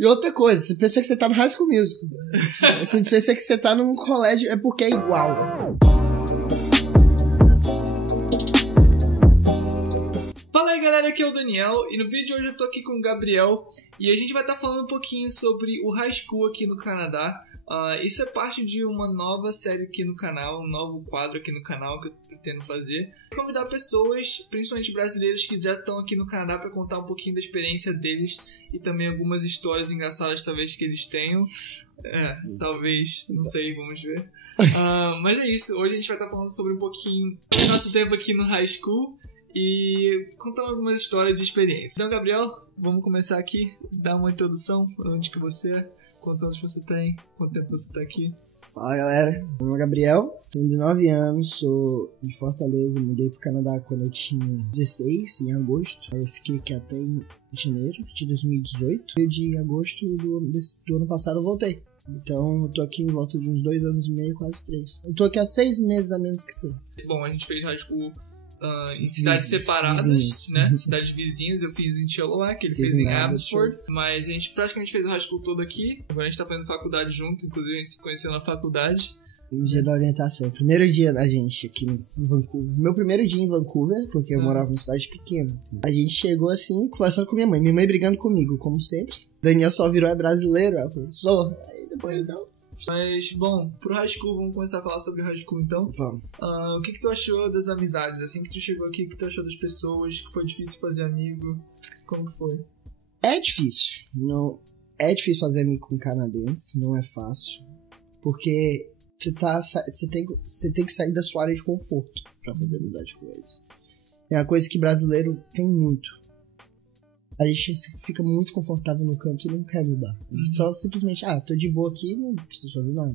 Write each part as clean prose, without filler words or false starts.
E outra coisa, você pensa que você tá no High School Musical. Você pensa que você tá num colégio, é porque é igual. Fala aí galera, aqui é o Daniel e no vídeo de hoje eu tô aqui com o Gabriel e a gente vai estar falando um pouquinho sobre o High School aqui no Canadá. Isso é parte de uma nova série aqui no canal, um novo quadro aqui no canal que eu pretendo fazer. Convidar pessoas, principalmente brasileiros que já estão aqui no Canadá, para contar um pouquinho da experiência deles e também algumas histórias engraçadas talvez que eles tenham. Talvez, não sei, vamos ver. Mas é isso, hoje a gente vai estar falando sobre um pouquinho do nosso tempo aqui no High School e contar algumas histórias e experiências. Então, Gabriel, vamos começar aqui, dar uma introdução, onde que você é, quantos anos você tem, quanto tempo você tá aqui. Fala galera, meu nome é Gabriel, tenho 19 anos, sou de Fortaleza, mudei pro Canadá quando eu tinha 16, em agosto. Aí eu fiquei aqui até em janeiro de 2018 e de agosto do ano passado eu voltei. Então eu tô aqui em volta de uns 2 anos e meio, quase 3. Eu tô aqui há 6 meses a menos que você. Bom, a gente fez High School em cidades separadas, vizinhas, né? Cidades vizinhas. Eu fiz em Chilliwack, ele fez em Abbotsford. Mas a gente praticamente fez o High School todo aqui. Agora a gente tá fazendo faculdade junto, inclusive a gente se conheceu na faculdade. No dia da orientação, primeiro dia da gente aqui em Vancouver. Meu primeiro dia em Vancouver, porque eu morava numa cidade pequena. A gente chegou assim, conversando com minha mãe brigando comigo, como sempre. Daniel só virou brasileiro, ela falou, sou. Aí depois então. Mas, bom, pro High School, vamos começar a falar sobre o High School então. Vamos. O que tu achou das amizades? Assim que tu chegou aqui, o que tu achou das pessoas? Que foi difícil fazer amigo? Como que foi? É difícil. Não, é difícil fazer amigo com canadense, não é fácil. Porque você tem que sair da sua área de conforto pra fazer amizade com eles. É uma coisa que brasileiro tem muito. A gente fica muito confortável no canto e não quer mudar. A gente só simplesmente, tô de boa aqui, não preciso fazer nada.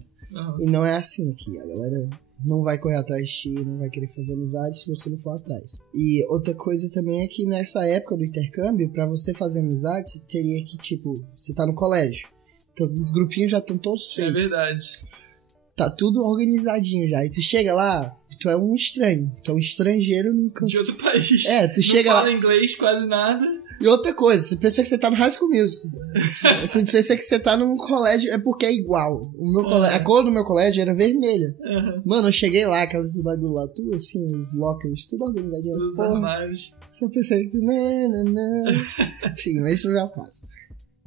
E não é assim aqui. A galera não vai correr atrás de ti, não vai querer fazer amizade se você não for atrás. E outra coisa também é que nessa época do intercâmbio, pra você fazer amizade, você teria que, você tá no colégio. Então os grupinhos já estão todos feitos. É verdade. Tá tudo organizadinho já. E tu chega lá, tu é um estranho. Tu é um estrangeiro num canto. De outro país. Tu chega lá. Não fala inglês quase nada. E outra coisa, você pensa que você tá no High School Musical. Você pensa que você tá num colégio, é porque é igual. O meu colégio, a cor do meu colégio era vermelha. Mano, eu cheguei lá, aquelas bagulho lá, tudo assim, os lockers, tudo organizadinho. Os armários. Só pensei, sim, mas isso não é o caso.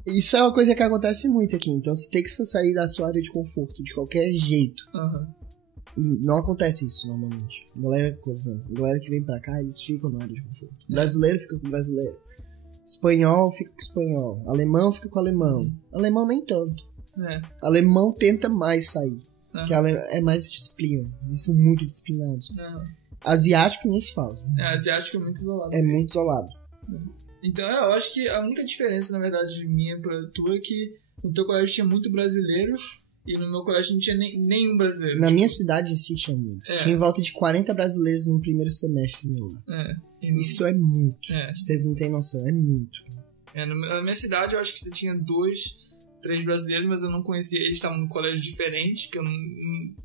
Isso é uma coisa que acontece muito aqui, então você tem que sair da sua área de conforto de qualquer jeito. E não acontece isso normalmente. Galera, por exemplo, galera que vem pra cá, eles ficam na área de conforto. Brasileiro fica com brasileiro. Espanhol fica com espanhol. Alemão fica com alemão. Alemão nem tanto. Alemão tenta mais sair. Porque é mais disciplina. Eles são muito disciplinados. Asiático nem se fala. Asiático é muito isolado. É muito isolado. Então eu acho que a única diferença, na verdade, minha pra tu é que no teu colégio tinha muito brasileiro e no meu colégio não tinha nenhum brasileiro. Na minha cidade em si tinha muito. Tinha em volta de 40 brasileiros no primeiro semestre meu lá. Isso é muito. Vocês não têm noção, é muito. Na minha cidade eu acho que você tinha 2, 3 brasileiros, mas eu não conhecia. Eles estavam num colégio diferente, que eu não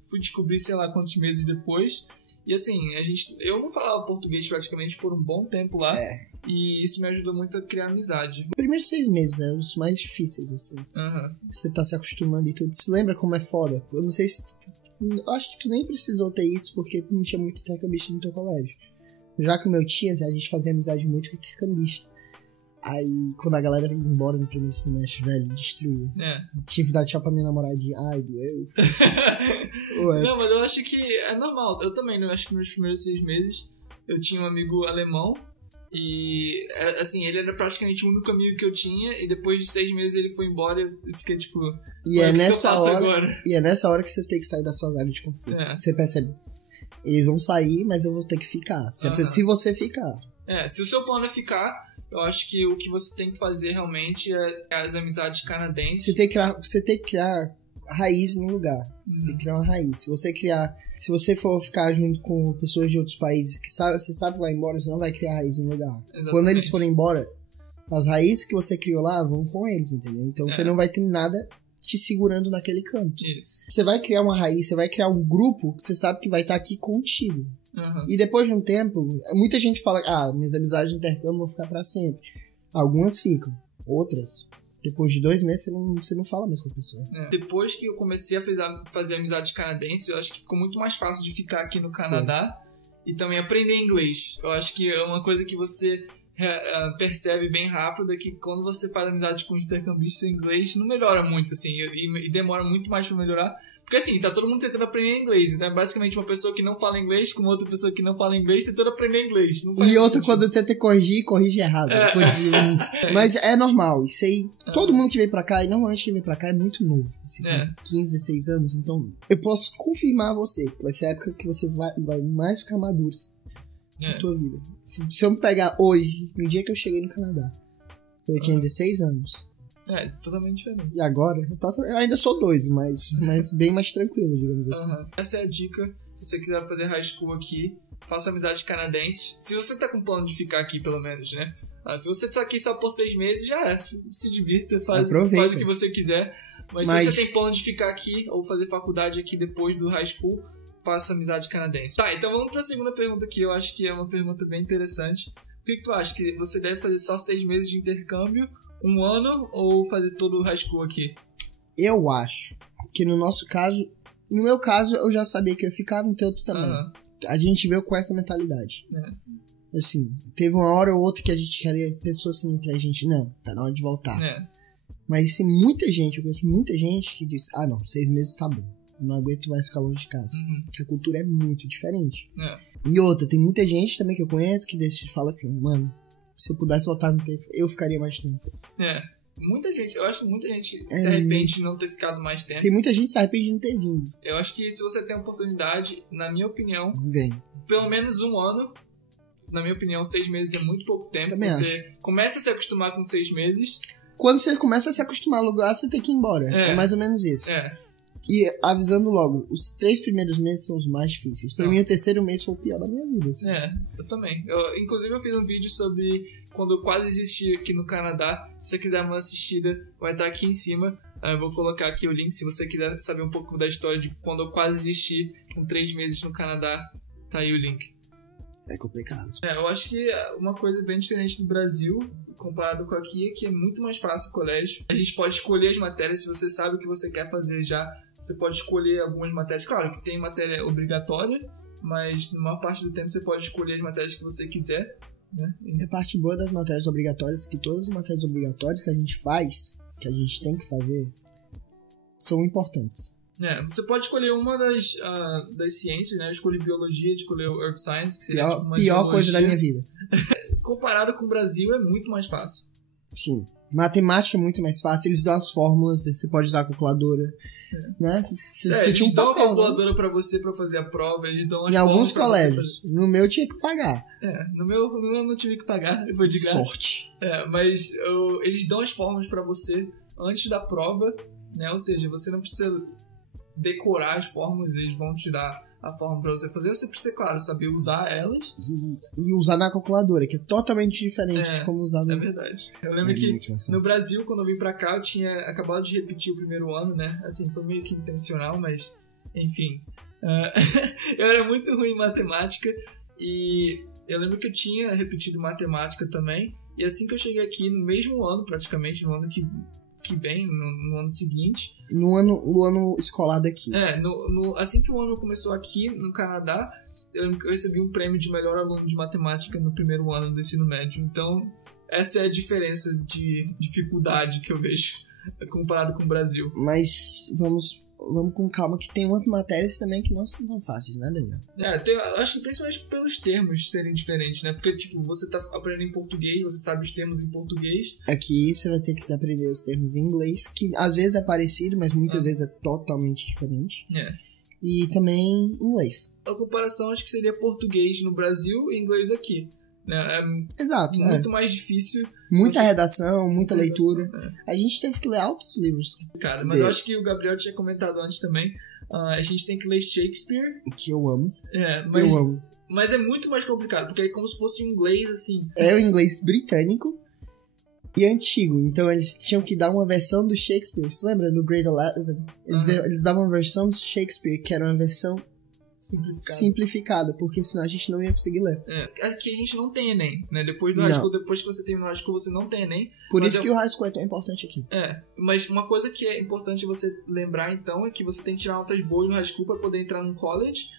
fui descobrir sei lá quantos meses depois. E assim, eu não falava português praticamente por um bom tempo lá. E isso me ajudou muito a criar amizade. Os primeiros 6 meses é os mais difíceis, assim. Você tá se acostumando e tudo. Você lembra como é foda? Eu não sei se... Eu acho que tu nem precisou ter isso porque não tinha muito intercambista no teu colégio. Já que o meu tinha, a gente fazia amizade muito com intercambista. Aí, quando a galera ia embora no primeiro semestre, velho, destruía. Tive que dar tchau pra minha namoradinha. Ai, doeu. Não, mas eu acho que é normal. Eu também, eu acho que nos primeiros 6 meses eu tinha um amigo alemão. E, assim, ele era praticamente o único amigo que eu tinha. E depois de 6 meses ele foi embora e eu fiquei tipo... E é nessa hora que vocês têm que sair da sua área de conforto. Você percebe, eles vão sair, mas eu vou ter que ficar. Se você ficar. Se o seu plano é ficar... Eu acho que o que você tem que fazer realmente é as amizades canadenses. Você tem que criar raiz no lugar. Você tem que criar uma raiz. Se você for ficar junto com pessoas de outros países que você sabe que vai embora, você não vai criar raiz no lugar. Exatamente. Quando eles forem embora, as raízes que você criou lá vão com eles, entendeu? Então você não vai ter nada te segurando naquele canto. Isso. Você vai criar uma raiz, você vai criar um grupo que você sabe que vai estar aqui contigo. E depois de um tempo, muita gente fala, minhas amizades de intercâmbio vão ficar pra sempre. Algumas ficam, outras Depois de 2 meses, você não fala mais com a pessoa. Depois que eu comecei a fazer amizade canadense, eu acho que ficou muito mais fácil de ficar aqui no Canadá e também aprender inglês. Eu acho que é uma coisa que você percebe bem rápido é que quando você faz amizade com intercambistas, o inglês não melhora muito, assim, e demora muito mais pra melhorar. Porque, assim, tá todo mundo tentando aprender inglês. Então, é basicamente uma pessoa que não fala inglês com outra pessoa que não fala inglês tentando aprender inglês. E outra, quando tenta corrigir, corrige errado. Mas é normal. Isso aí, todo mundo que vem pra cá, e normalmente quem vem pra cá é muito novo. Assim, 15, 16 anos. Então, eu posso confirmar a você que vai ser a época que você vai mais ficar maduro na tua vida. Se eu me pegar hoje, no dia que eu cheguei no Canadá, eu tinha 16 anos. É, totalmente diferente. E agora, eu ainda sou doido, mas bem mais tranquilo, digamos assim. Essa é a dica. Se você quiser fazer high school aqui, faça amizade canadense. Se você tá com plano de ficar aqui, pelo menos, né? Se você tá aqui só por 6 meses, já é. Se divirta, faz o que você quiser. Mas se você tem plano de ficar aqui ou fazer faculdade aqui depois do high school, faça amizade canadense. Tá, então vamos pra segunda pergunta aqui. Eu acho que é uma pergunta bem interessante. O que tu acha? Que você deve fazer só 6 meses de intercâmbio, 1 ano, ou fazer todo o high school aqui? Eu acho que no meu caso, eu já sabia que eu ia ficar, no teu também. A gente veio com essa mentalidade. Assim, teve uma hora ou outra que a gente queria pessoas assim entre a gente, não, tá na hora de voltar. Mas tem muita gente, eu conheço muita gente que diz, não, 6 meses tá bom. Eu não aguento mais ficar longe de casa. Porque a cultura é muito diferente. E outra, tem muita gente também que eu conheço que fala assim, mano, se eu pudesse voltar no tempo, eu ficaria mais tempo. Muita gente, eu acho que muita gente se arrepende de não ter ficado mais tempo. Tem muita gente que se arrepende de não ter vindo. Eu acho que se você tem a oportunidade, na minha opinião, vem. Pelo menos 1 ano. Na minha opinião, 6 meses é muito pouco tempo. Também você acho. começa a se acostumar com 6 meses. Quando você começa a se acostumar ao lugar, você tem que ir embora. É mais ou menos isso. E avisando logo, os 3 primeiros meses são os mais difíceis. Pra mim, o 3º mês foi o pior da minha vida. Assim. Eu também. Inclusive, eu fiz um vídeo sobre quando eu quase desisti aqui no Canadá. Se você quiser dar uma assistida, vai estar aqui em cima. Eu vou colocar aqui o link. Se você quiser saber um pouco da história de quando eu quase desisti com 3 meses no Canadá, tá aí o link. É complicado. Eu acho que uma coisa bem diferente do Brasil, comparado com aqui, é que é muito mais fácil o colégio. A gente pode escolher as matérias, se você sabe o que você quer fazer já. Você pode escolher algumas matérias. Claro que tem matéria obrigatória, mas na maior parte do tempo você pode escolher as matérias que você quiser. Né? A parte boa das matérias obrigatórias é que todas as matérias obrigatórias que a gente faz, que a gente tem que fazer, são importantes. Você pode escolher uma das ciências, né? Eu escolhi biologia, escolhi o Earth Science, que seria tipo uma pior coisa da minha vida. Comparado com o Brasil, é muito mais fácil. Sim. Matemática é muito mais fácil, eles dão as fórmulas, você pode usar a calculadora, né? Eles dão a calculadora pra você pra fazer a prova, eles dão as em alguns colégios. No meu tinha que pagar. No meu eu não tive que pagar, foi de graça. Sorte. Mas eles dão as fórmulas pra você antes da prova, né? Ou seja, você não precisa decorar as fórmulas, eles vão te dar a forma pra você fazer. Você precisa, claro, saber usar elas. E usar na calculadora, que é totalmente diferente de como usar no... É verdade. Eu lembro que no Brasil, quando eu vim pra cá, eu tinha acabado de repetir o primeiro ano, né? Assim, foi meio que intencional, mas... Enfim. Eu era muito ruim em matemática. E eu lembro que eu tinha repetido matemática também. E assim que eu cheguei aqui, no mesmo ano, praticamente, no ano que vem, no ano seguinte. No ano escolar daqui. Assim que o ano começou aqui no Canadá, eu recebi um prêmio de melhor aluno de matemática no primeiro ano do ensino médio. Então, essa é a diferença de dificuldade que eu vejo comparado com o Brasil. Mas vamos com calma, que tem umas matérias também que não são tão fáceis, né, Daniel? Acho que principalmente pelos termos serem diferentes, né? Porque, tipo, você tá aprendendo em português, você sabe os termos em português. Aqui você vai ter que aprender os termos em inglês, que às vezes é parecido, mas muitas vezes é totalmente diferente. E também inglês. A comparação acho que seria português no Brasil e inglês aqui. Exato. Muito mais difícil. Muita redação, muita leitura. A gente teve que ler altos livros. Cara, mas eu acho que o Gabriel tinha comentado antes também. A gente tem que ler Shakespeare. Que eu amo. Eu amo. Mas é muito mais complicado, porque é como se fosse um inglês, assim. É o inglês britânico e antigo. Então eles tinham que dar uma versão do Shakespeare. Você lembra? No Grade 11? Eles davam uma versão do Shakespeare, que era uma versão simplificada, porque senão a gente não ia conseguir ler. Aqui a gente não tem Enem, né? Depois do high school, depois que você termina o high school, você não tem Enem. Por isso que o high school é tão importante aqui. Mas uma coisa que é importante você lembrar, então, é que você tem que tirar notas boas no high school para poder entrar no college.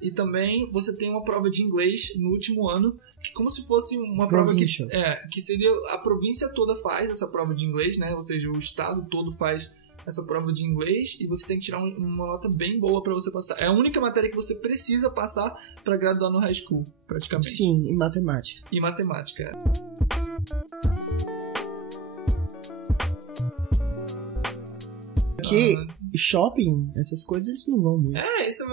E também você tem uma prova de inglês no último ano, como se fosse uma prova que seria a província toda faz essa prova de inglês, né? Ou seja, o estado todo faz essa prova de inglês e você tem que tirar uma nota bem boa pra você passar. É a única matéria que você precisa passar pra graduar no high school, praticamente. Sim, e matemática. E matemática, Porque shopping, essas coisas não vão muito. Isso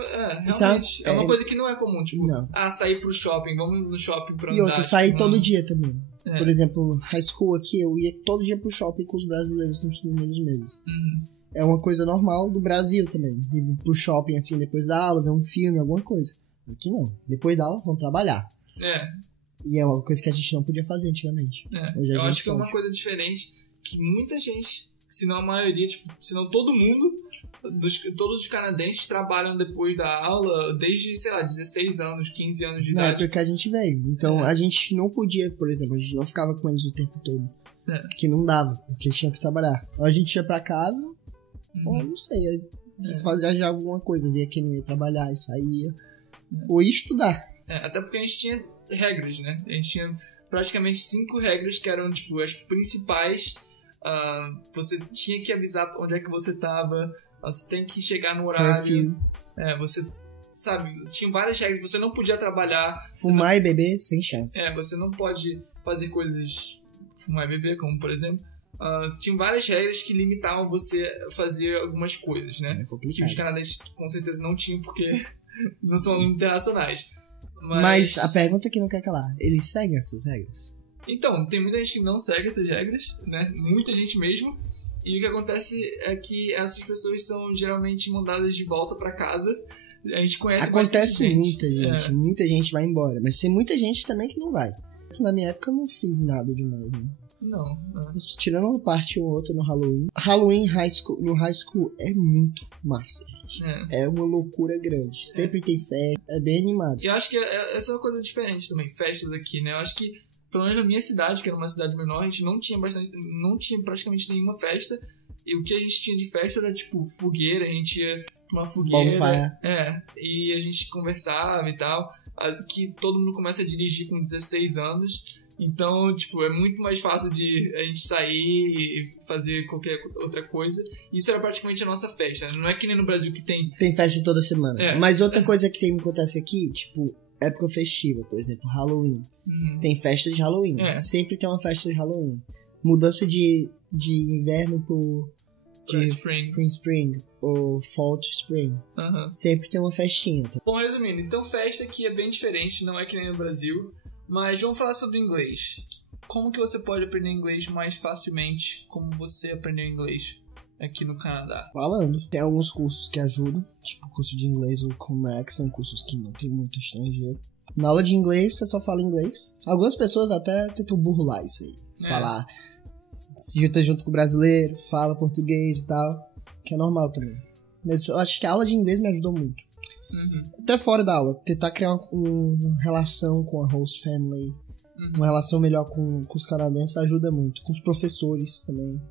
realmente. É uma coisa que não é comum, tipo, sair pro shopping, vamos no shopping pra andar. E outra, sair todo dia também. Por exemplo, high school aqui, eu ia todo dia pro shopping com os brasileiros nos primeiros meses. É uma coisa normal do Brasil também. Ir pro shopping assim depois da aula, ver um filme, alguma coisa. Aqui não. Depois da aula, vão trabalhar. E é uma coisa que a gente não podia fazer antigamente. Hoje eu acho que é uma coisa diferente que muita gente, se não a maioria, tipo, se não todo mundo, todos os canadenses trabalham depois da aula desde, sei lá, 16 anos, 15 anos de idade. Na época que a gente veio. Então a gente não podia, por exemplo, a gente não ficava com eles o tempo todo. Que não dava, porque tinha que trabalhar. Ou a gente ia pra casa, ou não sei, fazia já alguma coisa, via que não ia trabalhar e saía. Ou ia estudar. Até porque a gente tinha regras, né? A gente tinha praticamente 5 regras que eram, tipo, as principais. Você tinha que avisar onde é que você tava. Você tem que chegar no horário. Você, sabe, tinha várias regras. Você não podia trabalhar. Fumar e beber, sem chance. Você não pode fazer coisas... Fumar e beber, como por exemplo. Tinha várias regras que limitavam você a fazer algumas coisas, né? Que os canadenses com certeza não tinham, porque não são alunos internacionais. Mas a pergunta que não quer calar, eles seguem essas regras? Então, tem muita gente que não segue essas regras, né? Muita gente mesmo. E o que acontece é que essas pessoas são geralmente mandadas de volta pra casa. A gente conhece Acontece muita gente. gente. Muita gente vai embora. Mas tem muita gente também que não vai. Na minha época eu não fiz nada demais, né? Não. Tirando uma parte ou outra no Halloween. Halloween no high school é muito massa, gente. É uma loucura grande. Sempre tem festa. É bem animado. E eu acho que essa é uma coisa diferente também. Festas aqui, né? Eu acho que pelo menos na minha cidade, que era uma cidade menor, a gente não tinha praticamente nenhuma festa. E o que a gente tinha de festa era tipo fogueira, a gente ia pra uma fogueira. E a gente conversava e tal. Aqui todo mundo começa a dirigir com 16 anos. Então, tipo, é muito mais fácil de a gente sair e fazer qualquer outra coisa. Isso era praticamente a nossa festa, né? Não é que nem no Brasil que tem... Tem festa toda semana. Mas outra coisa que acontece aqui, tipo, época festiva, por exemplo, Halloween. Tem festa de Halloween. Sempre tem uma festa de Halloween. Mudança de inverno pro spring ou fall to spring. Sempre tem uma festinha. Tá? Bom, resumindo, então festa aqui é bem diferente, não é que nem no Brasil. Mas vamos falar sobre inglês. Como que você pode aprender inglês mais facilmente? Como você aprendeu inglês aqui no Canadá? Falando. Tem alguns cursos que ajudam, tipo curso de inglês ou Comex, são cursos que não tem muito estrangeiro. Na aula de inglês, você só fala inglês. Algumas pessoas até tentam burlar isso aí. Falar, se junta junto com o brasileiro, fala português e tal, que é normal também. Mas eu acho que a aula de inglês me ajudou muito. Até fora da aula, tentar criar uma relação com a host family, uma relação melhor com os canadenses ajuda muito, com os professores também.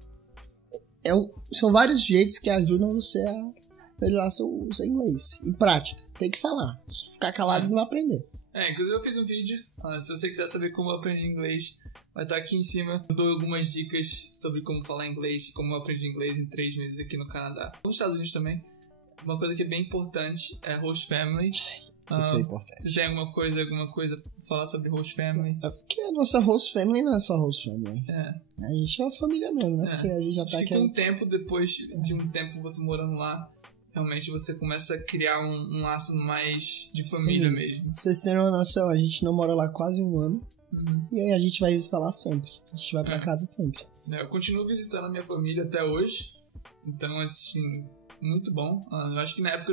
São vários jeitos que ajudam você a melhorar seu inglês. E prática, tem que falar. Se ficar calado não vai aprender. Inclusive eu fiz um vídeo, se você quiser saber como eu aprendi inglês, vai estar aqui em cima. Eu dou algumas dicas sobre como falar inglês e como eu aprendi inglês em 3 meses aqui no Canadá. Nos Estados Unidos também. Uma coisa que é bem importante é host family. Isso é importante. Você tem alguma coisa pra falar sobre host family? É porque a nossa host family não é só host family. A gente é uma família mesmo, né? Porque a gente já tá aqui. Um tempo depois de um tempo você morando lá, realmente você começa a criar um laço mais de família mesmo. Vocês terem uma noção, a gente não mora lá quase 1 ano. E aí a gente vai visitar lá sempre. A gente vai pra casa sempre. Eu continuo visitando a minha família até hoje. Então, assim, muito bom. Eu acho que na época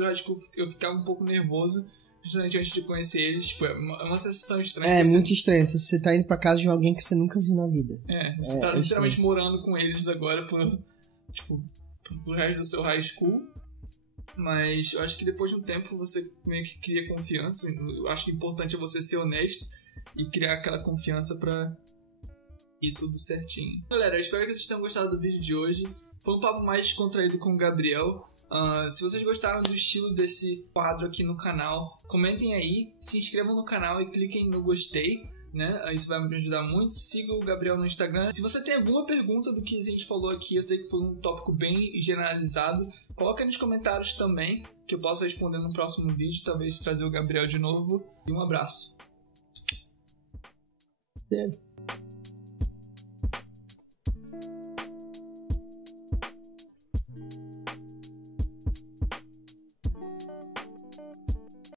eu ficava um pouco nervoso, justamente antes de conhecer eles. Tipo, é uma sensação estranha. É muito estranho. Você tá indo pra casa de alguém que você nunca viu na vida. Você tá literalmente morando com eles agora pro resto do seu high school. Mas eu acho que depois de um tempo você meio que cria confiança. Eu acho que o importante é você ser honesto e criar aquela confiança pra ir tudo certinho. Galera, eu espero que vocês tenham gostado do vídeo de hoje. Foi um papo mais descontraído com o Gabriel. Se vocês gostaram do estilo desse quadro aqui no canal, comentem aí, se inscrevam no canal e cliquem no gostei, né? Isso vai me ajudar muito. Siga o Gabriel no Instagram. Se você tem alguma pergunta do que a gente falou aqui, eu sei que foi um tópico bem generalizado, coloca nos comentários também, que eu posso responder no próximo vídeo, talvez trazer o Gabriel de novo. E um abraço.